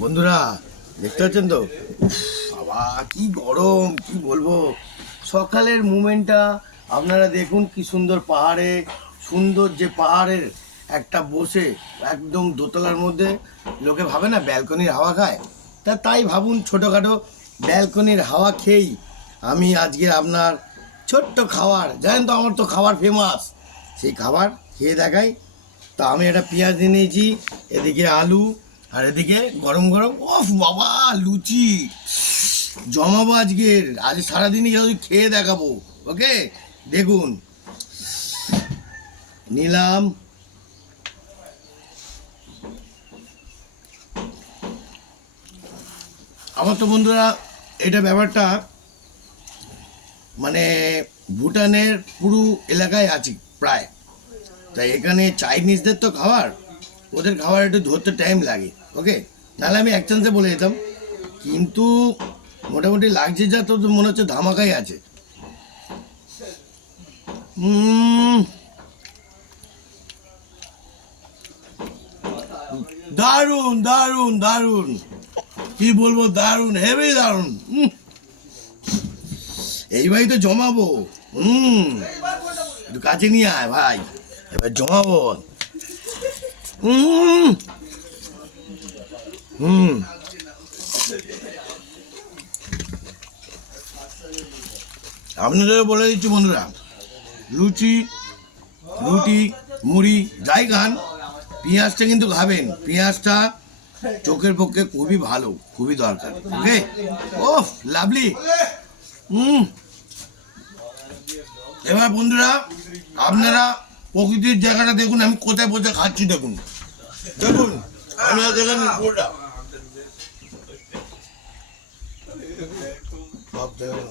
বন্ধুরা দেখতে পাচ্ছেন তো, উফ বাবা কি গরম, কি বলবো। সকালের মুমেন্টটা আপনারা দেখুন, কি সুন্দর পাহাড়ে, সুন্দর যে পাহাড়ের একটা বসে একদম দোতলার মধ্যে লোকে ভাবে না ব্যালকনির হাওয়া খায়, তাই ভাবুন ছোটোখাটো ব্যালকনির হাওয়া খেয়েই আমি আজকে আপনার ছোট্ট খাবার, জানেন তো আমার তো খাবার ফেমাস, সেই খাবার খেয়ে দেখাই। তা আমি একটা পেঁয়াজ নিয়ে নিয়েছি, এদিকে আলু, আর এদিকে গরম গরম ওফ বাবা লুচি জমাবো আজকের, আজ সারাদিনই খেয়ে দেখাবো। ওকে, দেখুন নিলাম। আমার তো বন্ধুরা এটা ব্যাপারটা মানে ভুটানের পুরো এলাকায় আছি প্রায়, তাই এখানে চাইনিজদের তো খাবার, ওদের খাবার একটু ধরতে টাইম লাগে। ওকে, নাহলে আমি এক চান্সে বলে যেতাম, কিন্তু মোটামুটি লাগছে যা, তো মনে হচ্ছে ধামাকাই আছে। দারুণ দারুণ দারুণ, কি বলবো, দারুণ, হেভি দারুণ। এইভাবেই তো জমাবো। একটু কাছে নিয়ে আয় ভাই, এবার জমাবো। হুম হুম আপনাদের বলে দিচ্ছি বন্ধুরা, লুচি, রুটি, মুড়ি যাই খান, পেঁয়াজটা কিন্তু খাবেন। পেঁয়াজটা চোখের পক্ষে খুবই ভালো, খুবই দরকার। ওকে, ওফ লাভলি। এবার বন্ধুরা আপনারা প্রকৃতির জায়গাটা দেখুন, আমি কোথায় বসে খাচ্ছি, দেখুন দেখুন, আপনারা দেখেন পুরোটা। সব দেখুন।